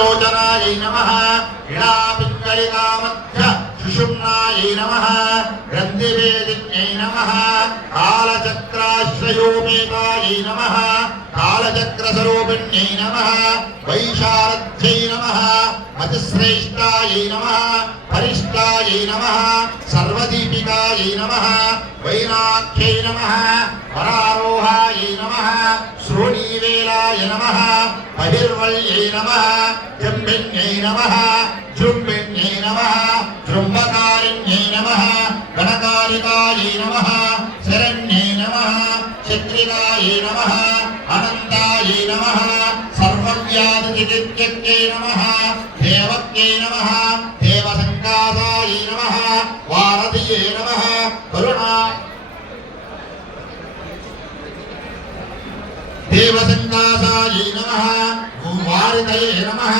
लोचनायै नमः इडापिङ्गलिकामध्य सुषुम्नायै नमः ग्रन्थिवेदिन्यै नमः कालचक्राश्रयोपेतायै नमः कालचक्रस्वरूपिण्यै नमः वैशारथ्यै नमः अतिश्रेष्ठायै नमः परिष्ठायै नमः सर्वदीपिकायै नमः वैनाख्यै नमः वरारोहायै नमः श्रोणीवेलाय नमः बहिर्वल्यै नमः जम्बिन्यै नमः जुम्बिन्यै नमः जृम्बकारिण्यै नमः गणकारिकायै नमः शरण्यै नमः चित्रिकायै नमः अनन्तायै नमः सर्वव्याधिचिकित्सकै नमः देवक्यै नमः देवसङ्कासायै नमः वारधिये नमः करुणा देवसङ्कासायै नमः वारितये नमः